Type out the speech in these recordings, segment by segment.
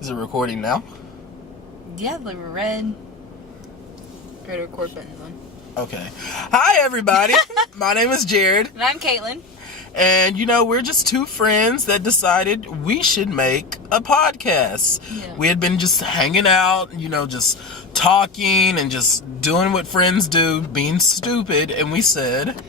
Is it recording now? Yeah, the red record button's on. Okay. Hi, everybody. My name is Jared. And I'm Kaitlynn. And, we're just two friends that decided we should make a podcast. Yeah. We had been just hanging out, just talking and just doing what friends do, being stupid. And we said,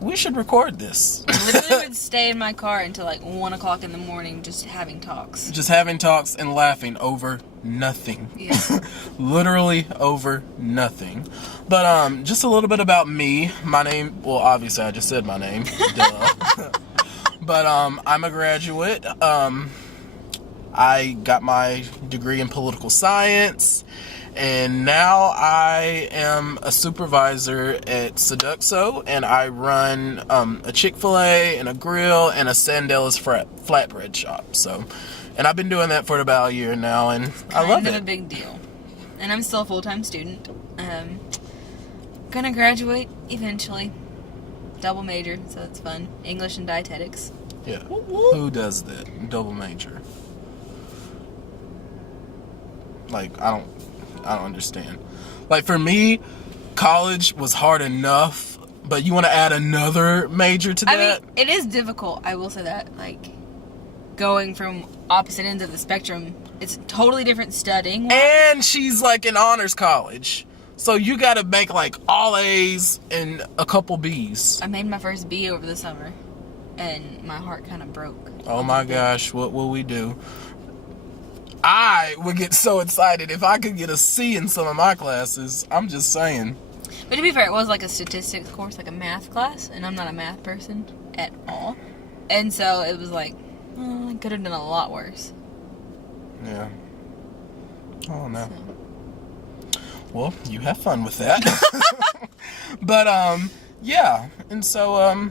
we should record this. I literally would stay in my car until like 1 o'clock in the morning just having talks. Just having talks and laughing over nothing. Yeah. Literally over nothing. But just a little bit about me. My name, well, obviously I just said my name. Duh. But I'm a graduate. I got my degree in political science. And now I am a supervisor at Seduxo, and I run a Chick-fil-A and a grill and a Sandella's flatbread shop. So, and I've been doing that for about a year now, and I love it. Kind of a big deal. And I'm still a full-time student. Gonna graduate eventually. Double major, so it's fun. English and dietetics. Yeah. Who does that? Double major. Like, I don't understand. Like, for me, college was hard enough, but you want to add another major to that? I mean, it is difficult, I will say that. Like, going from opposite ends of the spectrum, it's totally different studying. And she's, like, in honors college. So you got to make, like, all A's and a couple B's. I made my first B over the summer, and my heart kind of broke. Oh, my gosh. What will we do? I would get so excited if I could get a C in some of my classes. I'm just saying. But to be fair, it was like a statistics course, like a math class, and I'm not a math person at all. And so it was like, I could have done a lot worse. Yeah. Oh, no. So. Well, you have fun with that. But, yeah. And so,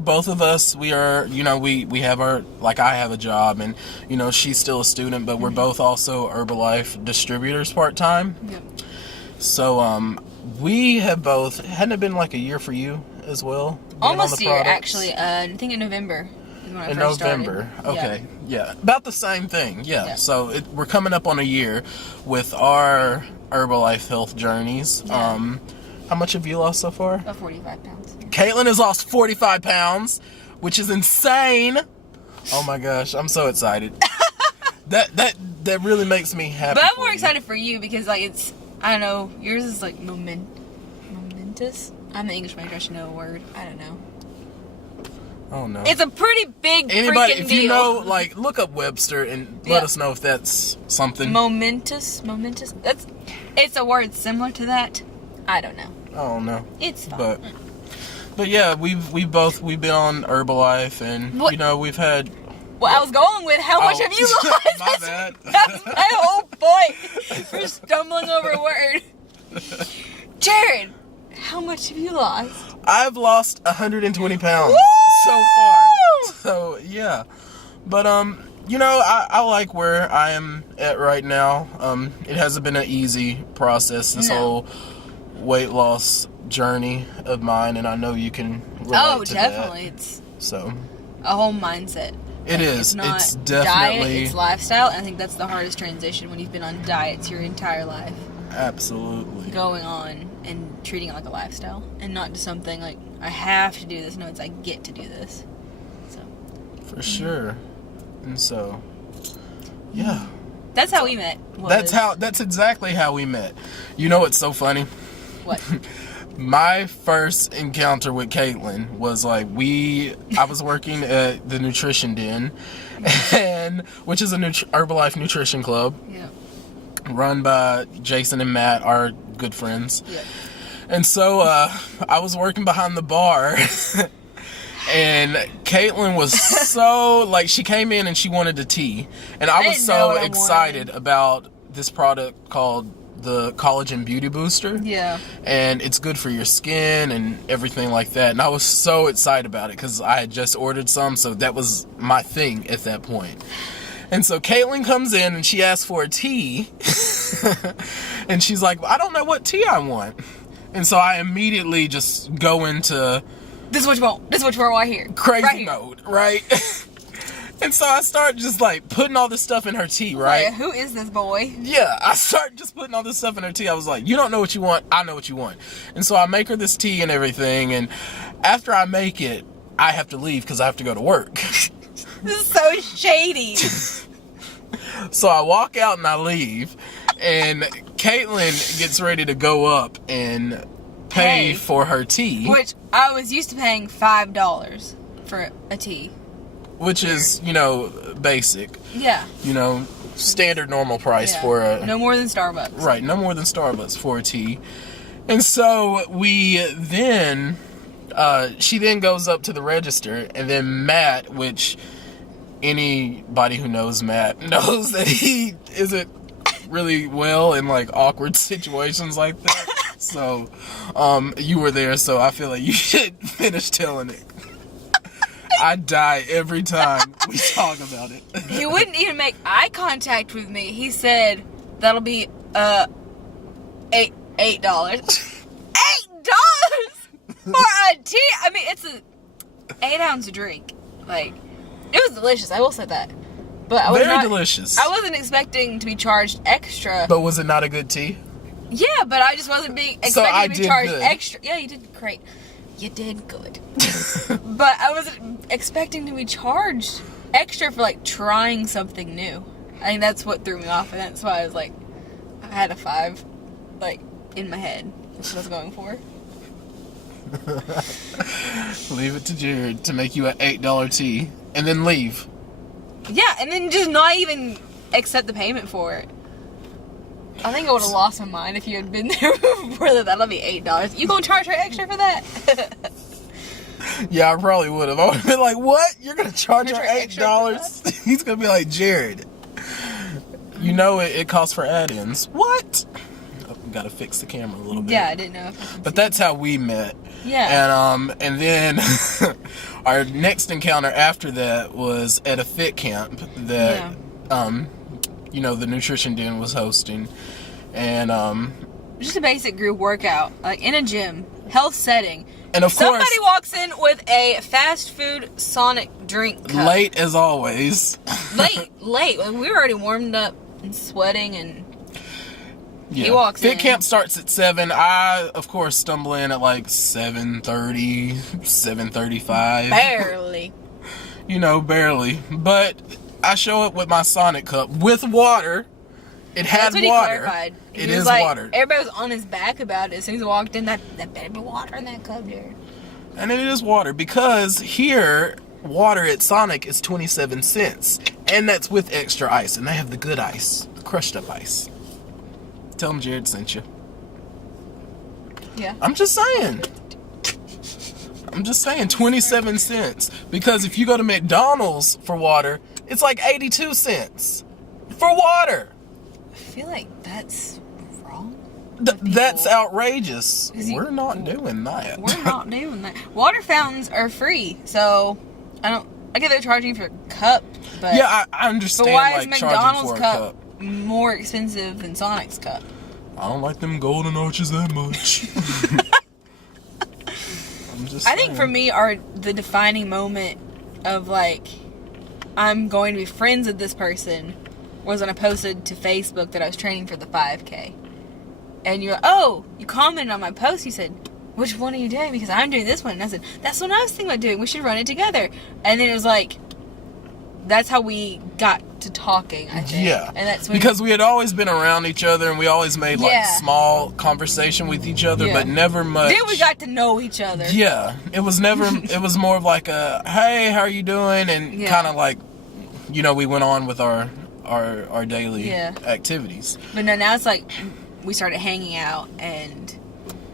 both of us, we are, we have our, like, I have a job, and, she's still a student, but we're both also Herbalife distributors part-time. Yep. So, we have both, hadn't it been like a year for you as well? Almost a year, actually. I think in November is when I first started. In November, okay. Yeah. About the same thing, yeah. So, we're coming up on a year with our Herbalife health journeys. Yeah. How much have you lost so far? About 45 pounds. Kaitlynn has lost 45 pounds, which is insane. Oh my gosh, I'm so excited. that really makes me happy. But I'm more excited for you because, like, it's, I don't know, yours is like momentous. I'm an English major, I should know a word. I don't know. Oh no. It's a pretty big Anybody, freaking if deal. you know, like, look up Webster and let us know if that's something. Momentous. It's a word similar to that. I don't know. Oh no. It's fine. But yeah, we've been on Herbalife, and we've had. Well, I was going with how much have you lost? My bad. That's my whole point for stumbling over a word. Jared, how much have you lost? I've lost 120 pounds so far. So yeah, but I like where I am at right now. It hasn't been an easy process. This whole weight loss journey of mine, and I know you can relate to definitely. that. It's so a whole mindset. It is. It's not it's definitely diet, it's lifestyle, and I think that's the hardest transition when you've been on diets your entire life. Absolutely. Going on and treating it like a lifestyle and not just something like I have to do this. No, it's I get to do this. So for sure. And so yeah. That's how we met. That's exactly how we met. You know what's so funny? What? My first encounter with Kaitlynn was like I was working at the Nutrition Den, which is a Herbalife nutrition club. Yeah. Run by Jason and Matt, our good friends. Yeah. And so I was working behind the bar. And Kaitlynn was so, like, she came in and she wanted a tea. And I was so excited about this product called the Collagen Beauty Booster. Yeah. And it's good for your skin and everything like that. And I was so excited about it because I had just ordered some, so that was my thing at that point. And so Kaitlynn comes in and she asks for a tea. And she's like, I don't know what tea I want. And so I immediately just go into... This is what you want. This is what you want right here. Crazy right here. mode, right? And so I start just like putting all this stuff in her tea, right? Like, who is this boy? Yeah, I start just putting all this stuff in her tea. I was like, you don't know what you want, I know what you want. And so I make her this tea and everything, and after I make it, I have to leave because I have to go to work. This is so shady. So I walk out and I leave, and Kaitlynn gets ready to go up and pay for her tea. Which I was used to paying $5 for a tea. Which is, you know, basic. Yeah. You know, standard normal price for a... No more than Starbucks. Right, no more than Starbucks for a tea. And so we then... she then goes up to the register, and then Matt, which anybody who knows Matt knows that he isn't really well in, like, awkward situations like that. So, you were there, so I feel like you should finish telling it. I die every time we talk about it. He wouldn't even make eye contact with me. He said, that'll be, $8. $8 for a tea? I mean, it's a 8-ounce drink. Like, it was delicious, I will say that. But I was Very delicious. I wasn't expecting to be charged extra. But was it not a good tea? Yeah, but I just wasn't expecting to be charged extra. Yeah, you did great. You did good. But I wasn't expecting to be charged extra for, like, trying something new. I think that's what threw me off, and that's why I was like, I had a 5, like, in my head. That's what I was going for. Leave it to Jared to make you an $8 tea, and then leave. Yeah, and then just not even accept the payment for it. I think I would have lost my mind if you had been there before that. That'll be $8. You gonna charge her extra for that? Yeah, I probably would have. I would have been like, what? You're gonna charge her $8? He's gonna be like, Jared, you know it costs for add-ins. What? Oh, gotta fix the camera a little bit. Yeah, I didn't know. But that's how we met. Yeah. And then our next encounter after that was at a fit camp that you know, the Nutrition Den was hosting. And just a basic group workout, like in a gym, health setting. And of course, somebody walks in with a fast food Sonic drink cup. Late as always. Late. Like, we were already warmed up and sweating, and yeah. He walks in. Fit camp starts at 7. I, of course, stumble in at like 7:30, 7:35. Barely. You know, barely. But I show up with my Sonic cup with water. It had That's what water. He clarified. It was is like, water. Everybody was on his back about it. As soon as he walked in, that better be water in that cup there. And it is water, because here, water at Sonic is 27 cents. And that's with extra ice. And they have the good ice. The crushed up ice. Tell them Jared sent you. Yeah. I'm just saying. 27 cents. Because if you go to McDonald's for water, it's like 82 cents. For water. I feel like that's wrong. That's outrageous. We're not doing that. We're not doing that. Water fountains are free, so I get they're charging for a cup, but yeah, I understand. But why like is McDonald's charging for cup, a cup more expensive than Sonic's cup? I don't like them golden arches that much. I'm just saying. I think for me, the defining moment of like, I'm going to be friends with this person was when I posted to Facebook that I was training for the 5K. And you're like, oh, you commented on my post. You said, which one are you doing? Because I'm doing this one. And I said, that's what I was thinking about doing. We should run it together. And then it was like, that's how we got to talking, I think. Yeah. And that's when because we had always been around each other, and we always made like small conversation with each other, but never much. Then we got to know each other. Yeah. It was never, it was more of like a, hey, how are you doing? And kind of like, you know, we went on with our daily activities. But no, now it's like we started hanging out, and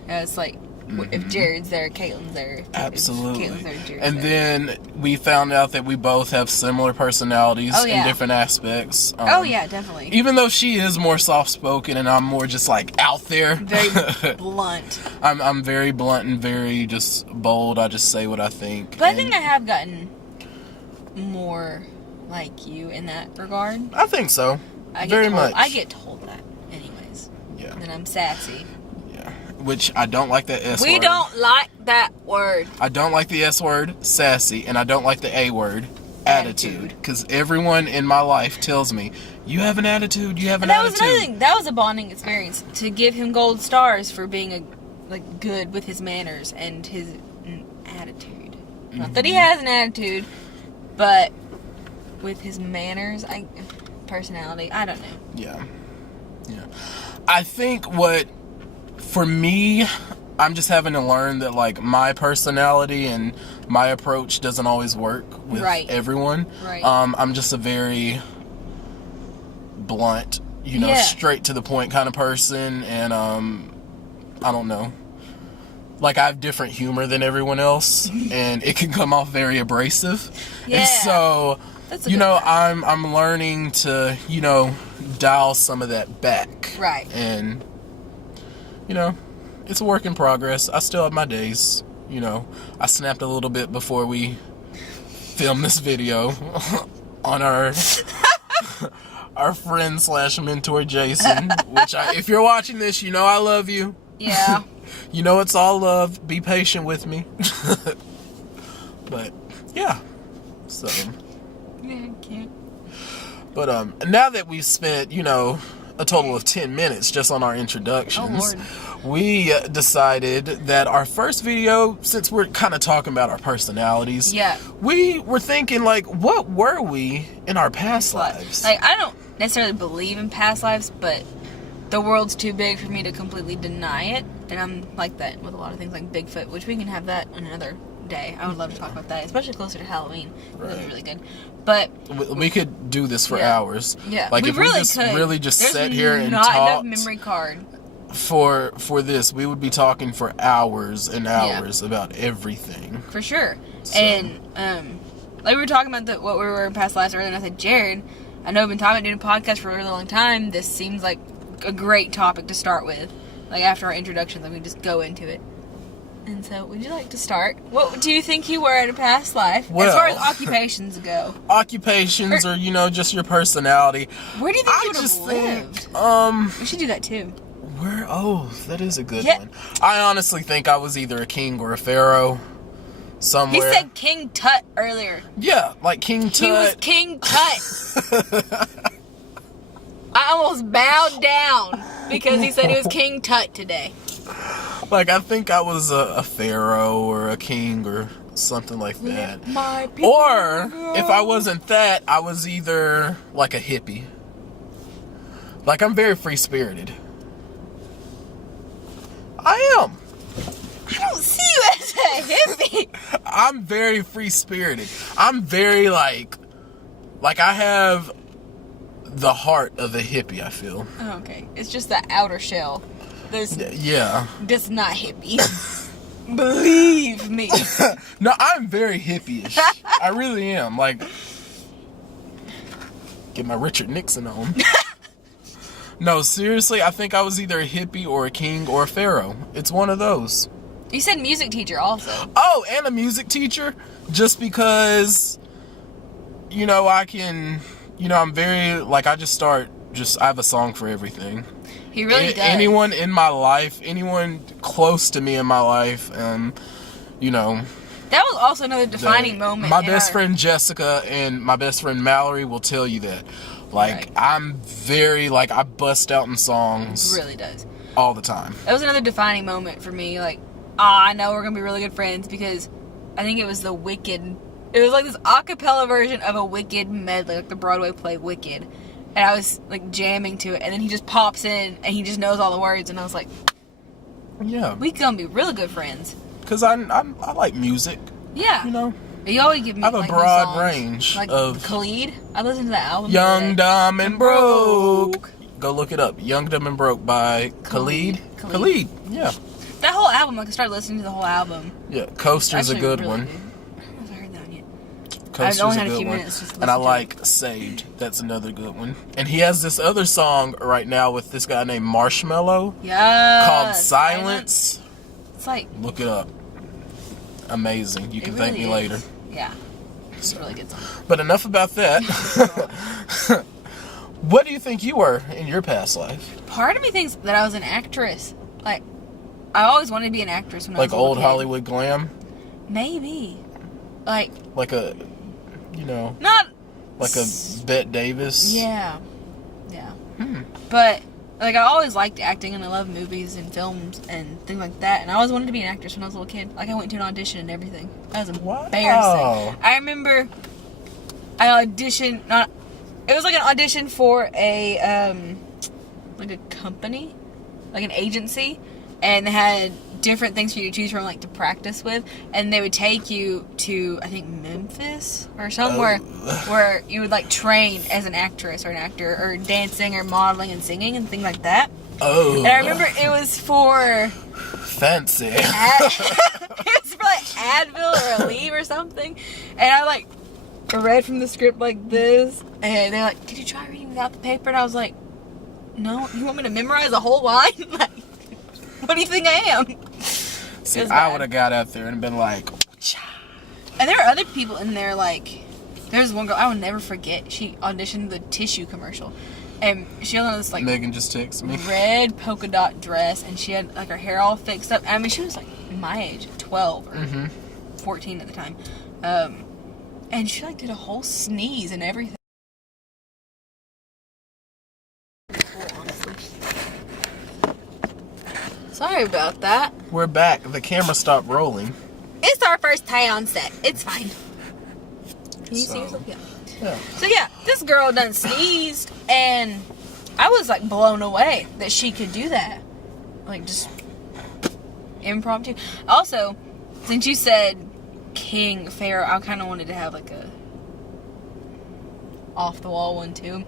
it's like if Jared's there, Kaitlyn's there. Absolutely. If Kaitlyn's there, Jared's and there. then we found out that we both have similar personalities in different aspects. Definitely. Even though she is more soft-spoken and I'm more just like out there. Very blunt. I'm very blunt and very just bold. I just say what I think. But I think I have gotten more like you in that regard. I think so. Very much. I get told that anyways. Yeah. And I'm sassy. Yeah. Which I don't like that S word. We don't like that word. I don't like the S word, sassy, and I don't like the A word, attitude. Because everyone in my life tells me, you have an attitude, you have an attitude. That was another thing. That was a bonding experience. To give him gold stars for being good with his manners and his attitude. Mm-hmm. Not that he has an attitude, but with his manners, personality, I don't know. Yeah. I think for me, I'm just having to learn that, like, my personality and my approach doesn't always work with everyone. Right. I'm just a very blunt, straight to the point kind of person, and I don't know. Like, I have different humor than everyone else, and it can come off very abrasive. Yeah. And so, I'm learning to, dial some of that back. Right. And, it's a work in progress. I still have my days. I snapped a little bit before we filmed this video on our friend / mentor Jason, which if you're watching this, I love you. Yeah. It's all love. Be patient with me. But yeah. So yeah, cute. But now that we've spent, a total of 10 minutes just on our introductions, we decided that our first video, since we're kind of talking about our personalities, we were thinking, like, what were we in our past lives? Like, I don't necessarily believe in past lives, but the world's too big for me to completely deny it, and I'm like that with a lot of things, like Bigfoot, which we can have that on another day. I would love to talk about that, especially closer to Halloween. Right. That'd be really good. But we could do this for hours. Yeah, like, we if really we just could. really just There's sat here and not talked enough memory card for this, we would be talking for hours and hours about everything. For sure. So. And like we were talking about what we were in past lives earlier, and I said, Jared, I know I've been talking about doing a podcast for a really long time. This seems like a great topic to start with. Like, after our introductions, then we just go into it. And so, would you like to start? What do you think you were in a past life? Well, as far as occupations go. Occupations or just your personality. Where do you think you would have lived? We should do that too. That is a good one. I honestly think I was either a king or a pharaoh. Somewhere. He said King Tut earlier. Yeah, like King Tut. He was King Tut. I almost bowed down because he said he was King Tut today. Like, I think I was a pharaoh or a king or something like that. Or, if I wasn't that, I was either, like, a hippie. Like, I'm very free-spirited. I am. I don't see you as a hippie. I'm very free-spirited. I'm very, like, I have the heart of a hippie, I feel. Oh, okay. It's just the outer shell. That's not hippie. Believe me. No, I'm very hippie-ish. I really am. Like, get my Richard Nixon on. No, seriously, I think I was either a hippie or a king or a pharaoh. It's one of those. You said music teacher also. Oh, and a music teacher. Just because, I can, I'm very, like, I have a song for everything. He really does. Anyone in my life, anyone close to me in my life, That was also another defining moment. My best friend Jessica and my best friend Mallory will tell you that. Like, I'm very, like, I bust out in songs. It really does. All the time. That was another defining moment for me. Like, I know we're going to be really good friends because I think it was the Wicked. It was like this a cappella version of a Wicked medley, like the Broadway play Wicked. And I was, like, jamming to it. And then he just pops in and he just knows all the words. And I was like, yeah. We going to be really good friends. Because I like music. Yeah. You always give me, I have a broad range like of... Khalid. I listened to that album Young, Dumb, and Broke. Go look it up. Young, Dumb, and Broke by Khalid. Khalid, yeah. That whole album, like, I started listening to the whole album. Yeah, Coaster's a good one. Good. I haven't heard that one yet. Coaster's only had a a good few one. minutes just to and I listen to like Saved. That's another good one. And he has this other song right now with this guy named Marshmello. Yeah. Called Silence. It's like... Look it up. Amazing. You can thank me later. Yeah. It's a really good song. But enough about that. What do you think you were in your past life? Part of me thinks that I was an actress. Like, I always wanted to be an actress when I was a Like old kid. Hollywood glam? Maybe. Like a... You know, Not like a Bette Davis. Yeah. But like I always liked acting, and I love movies and films and things like that. And I always wanted to be an actress when I was a little kid. Like I went to an audition and everything. That was embarrassing. Wow. I remember I auditioned. It was like an audition for a like a company, like an agency, and they had different things for you to choose from, like to practice with, and they would take you to, I think, Memphis or somewhere where you would like train as an actress or an actor, or dancing or modeling and singing and things like that. Oh. And I remember it was for fancy. It was for like Advil or Aleve or something, and I like read from the script like this, and they're like, "Did you try reading without the paper?" And I was like, "No, you want me to memorize a whole line?" Like, what do you think I am? See, I would have got out there and been like, Cha. And there were other people in there, like, there's one girl I will never forget. She auditioned the tissue commercial, and she had on this like Megan just texted me. red polka dot dress, and she had like her hair all fixed up. I mean, she was like my age, 12 or 14 at the time, and she like did a whole sneeze and everything. Sorry about that. We're back. The camera stopped rolling. It's our first time on set. It's fine. Can you see yourself? Yeah. So yeah, this girl done sneezed, and I was like blown away that she could do that. Like just impromptu. Also, since you said King Pharaoh, I kind of wanted to have like a off the wall one too.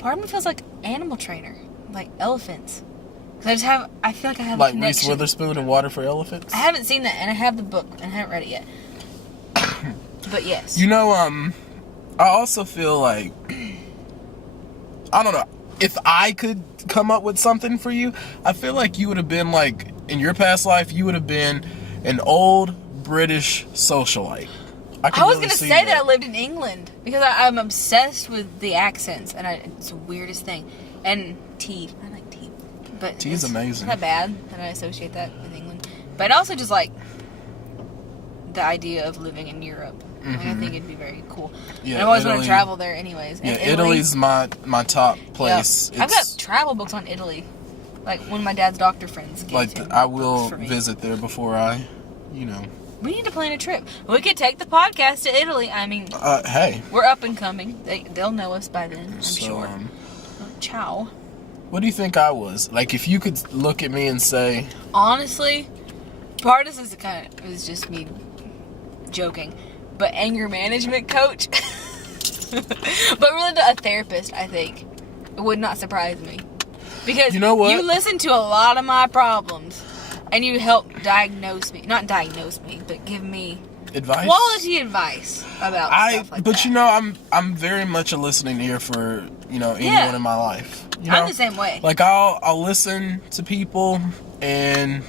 Part of me feels like animal trainer, like elephants. Cause I feel like I have like a connection. Reese Witherspoon and Water for Elephants. I haven't seen that, and I have the book, and I haven't read it yet. But yes. You know, I also feel like, I don't know, if I could come up with something for you, I feel like you would have been like, in your past life, you would have been an old British socialite. I was going to say that I lived in England, because I'm obsessed with the accents, and it's the weirdest thing. And tea. I like tea. But tea is amazing. It's not bad that I associate that with England. But I also just like the idea of living in Europe. Like, I think it'd be very cool. Yeah, and I always want to travel there anyways. Yeah, Italy's my top place. Yeah. I've got travel books on Italy. Like, one of my dad's doctor friends gave like, him I will for me. visit there before I, We need to plan a trip. We could take the podcast to Italy. I mean, hey. We're up and coming. They'll know us by then, I'm sure. Ciao. What do you think I was? Like, if you could look at me and say... Honestly, part of this is just me joking, but anger management coach. But really a therapist, I think. It would not surprise me. Because you know what? You listen to a lot of my problems, and you help diagnose me. Not diagnose me, but give me advice, quality advice about stuff like but that. I'm very much a listening ear for anyone in my life. I'm the same way. Like I'll listen to people, and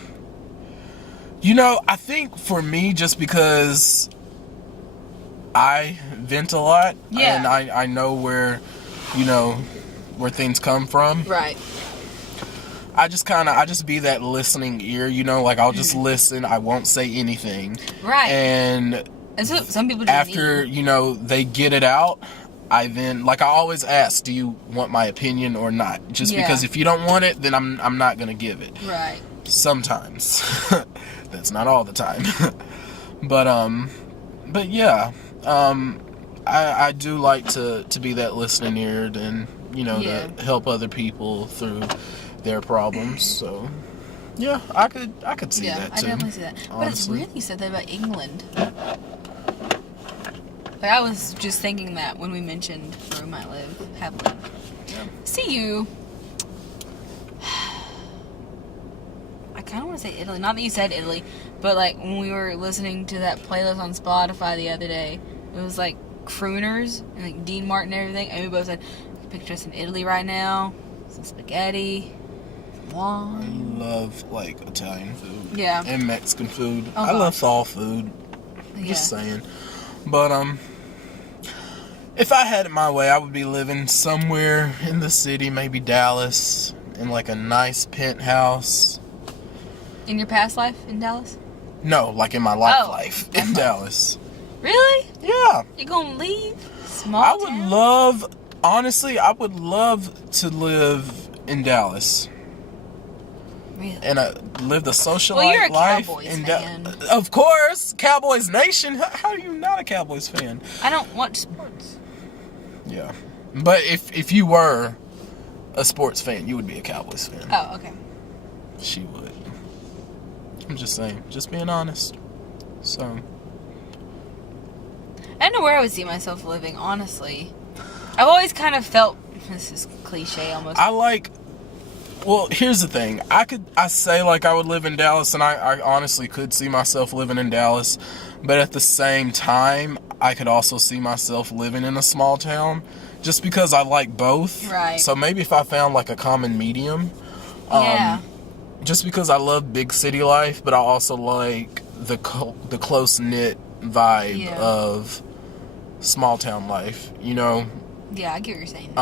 I think for me, just because I vent a lot, and I know where where things come from, right. I just be that listening ear, like I'll just listen. I won't say anything. Right. And so some people just after, they get it out, I then, like I always ask, do you want my opinion or not? Just because if you don't want it, then I'm not going to give it. Right. Sometimes. That's not all the time. But yeah, I do like to be that listening ear and, to help other people through their problems. So yeah, I could see that too. I definitely see that. Honestly. But it's weird you said that about England. Like, I was just thinking that when we mentioned where we might have lived. Yeah. See you. I kind of want to say Italy. Not that you said Italy, but like when we were listening to that playlist on Spotify the other day, it was like crooners and like Dean Martin and everything. And we both said, picture us in Italy right now. Some spaghetti. Wine. I love like Italian food. Yeah. And Mexican food. Oh, I love all food. Just saying. But if I had it my way, I would be living somewhere in the city, maybe Dallas, in like a nice penthouse. In your past life in Dallas? No, like in my life in Dallas. Really? Yeah. You gonna leave? Small I town? would love, honestly, I would love to live in Dallas. Really? And live the socialite Well, you're a life. Cowboys in fan. Of course, Cowboys Nation. How are you not a Cowboys fan? I don't watch sports. Yeah. But if you were a sports fan, you would be a Cowboys fan. Oh, okay. She would. I'm just saying. Just being honest. So. I don't know where I would see myself living, honestly. I've always kind of felt, this is cliche almost. Well, here's the thing. I say like I would live in Dallas, and I honestly could see myself living in Dallas, but at the same time, I could also see myself living in a small town, just because I like both. Right. So maybe if I found like a common medium. Yeah. Just because I love big city life, but I also like the close-knit vibe of small town life, you know? Yeah, I get what you're saying.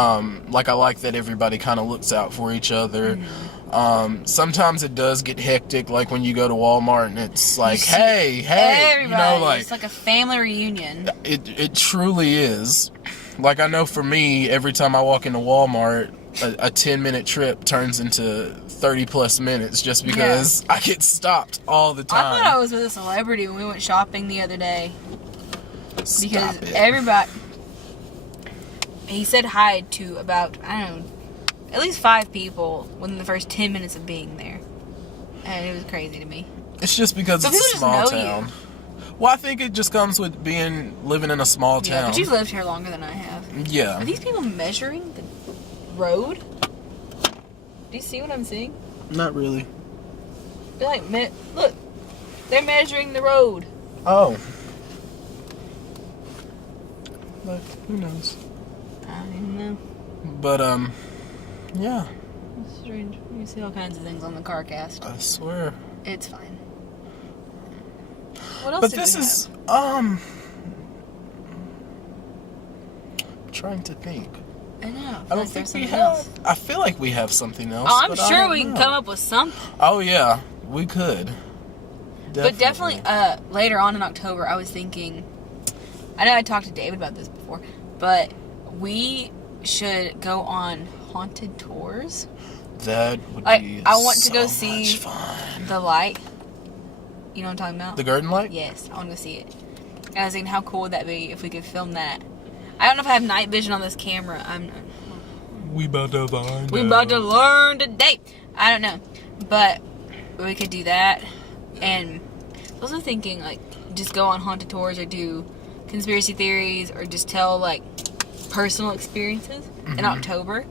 Like I like that everybody kind of looks out for each other. Mm-hmm. Sometimes it does get hectic, like when you go to Walmart and it's like, hey, everybody, you know, like it's like a family reunion. It truly is. Like I know for me, every time I walk into Walmart, a 10-minute trip turns into 30 plus minutes just because I get stopped all the time. I thought I was with a celebrity when we went shopping the other day. Stop Because it. everybody, he said hi to about, I don't know, at least 5 people within the first 10 minutes of being there. And it was crazy to me. It's just because So it's a people just small know town. you. Well, I think it just comes with living in a small Yeah, town. but you've lived here longer than I have. Yeah. Are these people measuring the road? Do you see what I'm seeing? Not really. They're like, look, they're measuring the road. Oh. But who knows? I don't even know. But yeah. It's strange. You see all kinds of things on the Carkast. I swear. It's fine. What else? But did this we is have? I'm trying to think. I know. I don't think we have. I feel like we have something else. Oh, I'm but I sure don't we can know. come up with something. Oh yeah, we could. But definitely, later on in October, I was thinking. I know I talked to David about this before, but we should go on haunted tours. That would be I want to so go see much fun. the light. You know what I'm talking about? The Garden Light? Yes, I want to go see it. And I was thinking, how cool would that be if we could film that? I don't know if I have night vision on this camera. We about to find We out. about to learn today. I don't know, but we could do that. And I was also thinking, like, just go on haunted tours or do conspiracy theories or just tell like personal experiences in October.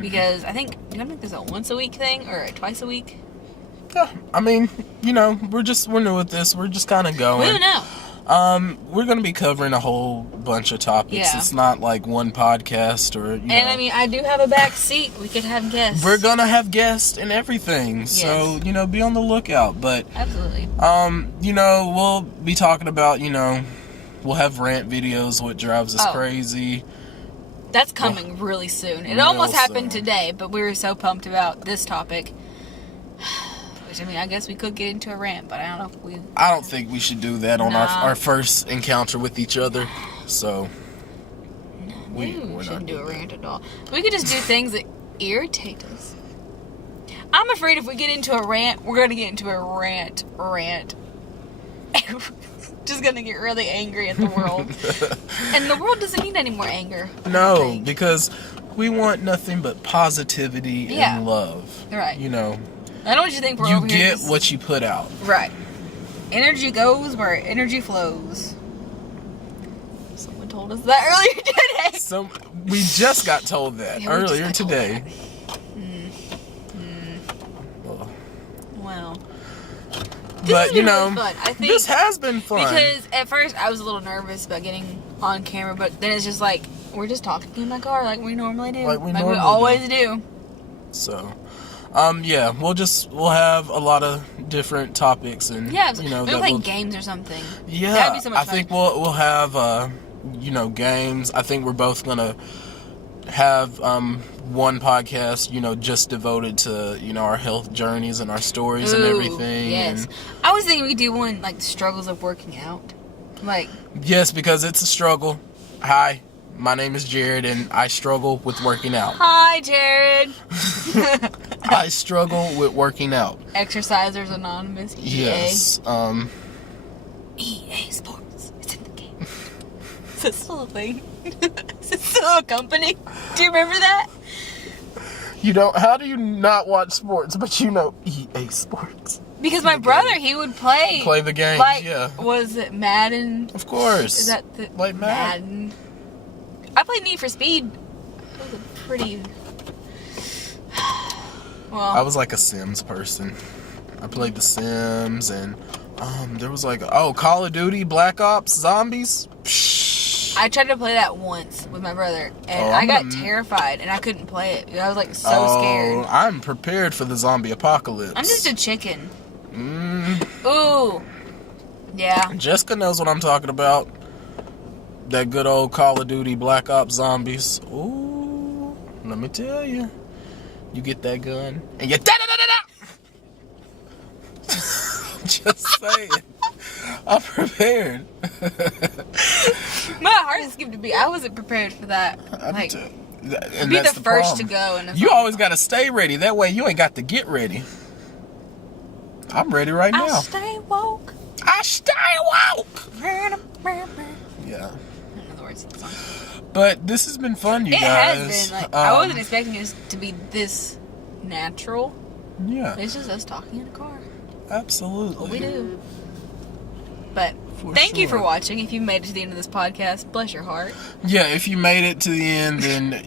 Because I think, do you want to make this a once a week thing or a twice a week? Yeah, I mean, you know, we're new at this. We're just kind of going. We don't know. We're going to be covering a whole bunch of topics. Yeah. It's not like one podcast or, you know. And I mean, I do have a back seat. We could have guests. We're going to have guests and everything. Yes. So, you know, be on the lookout. But, Absolutely. you know, we'll be talking about, you know, we'll have rant videos, what drives us crazy. That's coming really soon. It real almost happened soon. today, but we were so pumped about this topic. Which, I mean, I guess we could get into a rant, but I don't know if we... I don't think we should do that on Nah. our first encounter with each other. So, Maybe we're we not shouldn't do a doing that. rant at all. We could just do things that irritate us. I'm afraid if we get into a rant, we're going to get into a rant. Just going to get really angry at the world. And the world doesn't need any more anger. I don't No, think. because we want nothing but positivity Yeah. and love. Right. You know, I know what you think we're you over here get just- what you put out. Right. Energy goes where energy flows. Someone told us that earlier today. So we just got told that Yeah, we just earlier got told today. Well, Wow. but you know, really fun. I think this has been fun. because at first I was a little nervous about getting on camera, but then it's just like we're just talking in my car like we normally do, Like we normally always do. So, yeah, we'll have a lot of different topics and Yeah, you know maybe that play we'll, games or something. yeah. That'd be so much I fun. think we'll have you know, games. I think we're both gonna have one podcast, you know, just devoted to, you know, our health journeys and our stories and Ooh, everything. Yes, And I was thinking we could do one like the struggles of working out. Like, Yes, because it's a struggle. Hi, my name is Jared, and I struggle with working out. hi, Jared. I struggle with working out. Exercisers Anonymous. EA. Yes. EA Sports. It's in the game. Is it still a thing? Is it still a company? Do you remember that? You don't. How do you not watch sports, but you know EA Sports? Because my brother, he would play the game. like, Yeah. was it Madden? Of course. Is that the like Madden? I played Need for Speed. That was a pretty. Well, I was like a Sims person. I played The Sims, and there was like Call of Duty, Black Ops, Zombies. I tried to play that once with my brother, and I got terrified, and I couldn't play it. I was like so scared. I'm prepared for the zombie apocalypse. I'm just a chicken. Ooh, yeah. Jessica knows what I'm talking about. That good old Call of Duty, Black Ops, Zombies. Ooh, let me tell you. You get that gun, and you da-da-da-da-da! Just saying. I'm prepared. My heart skipped a beat. I wasn't prepared for that. Like, and be that's the first to problem. go. You always got to stay ready. That way you ain't got to get ready. I'm ready right now. I stay woke. I stay woke. Yeah. Yeah. I don't know the words of the song. But this has been fun, you It guys. has been. Like, I wasn't expecting it to be this natural. Yeah. It's just us talking in a car. Absolutely. What we do. But For thank you for sure. watching. If you made it to the end of this podcast, bless your heart. Yeah, if you made it to the end, then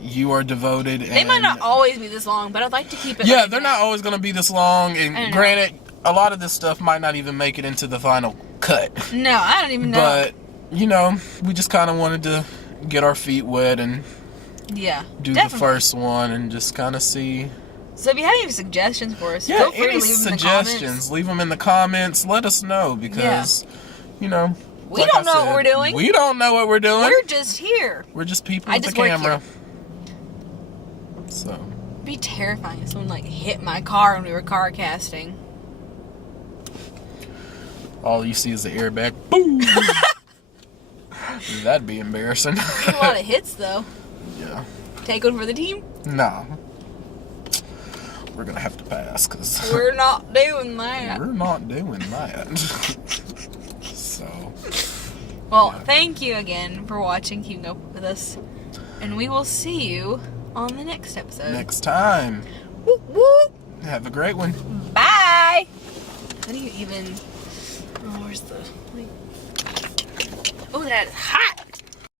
you are devoted. They might not always be this long, but I'd like to keep it. Yeah, like they're that. not always going to be this long. I don't And know. granted, a lot of this stuff might not even make it into the final cut. No, I don't even know. But, you know, we just kind of wanted to get our feet wet and yeah, do definitely. the first one and just kind of see. So if you have any suggestions for us, Yeah, feel free any to leave them in the suggestions, comments. leave them in the comments. Let us know because, you know, We like don't I know what said, we're doing. We don't know what we're doing. We're just here. We're just people I with just the work camera. So, It'd be terrifying if someone like hit my car when we were car casting. all you see is the airbag. Boom! That'd be embarrassing. There's a lot of hits though. Yeah. Take one for the team. No. We're gonna have to pass because We're not doing that. we're not doing that. So, Well, Yeah. thank you again for watching, keeping up with us, and we will see you on the next episode. next time, Woo woo. have a great one. Bye. How do you even? Oh, where's the? Oh, that is hot.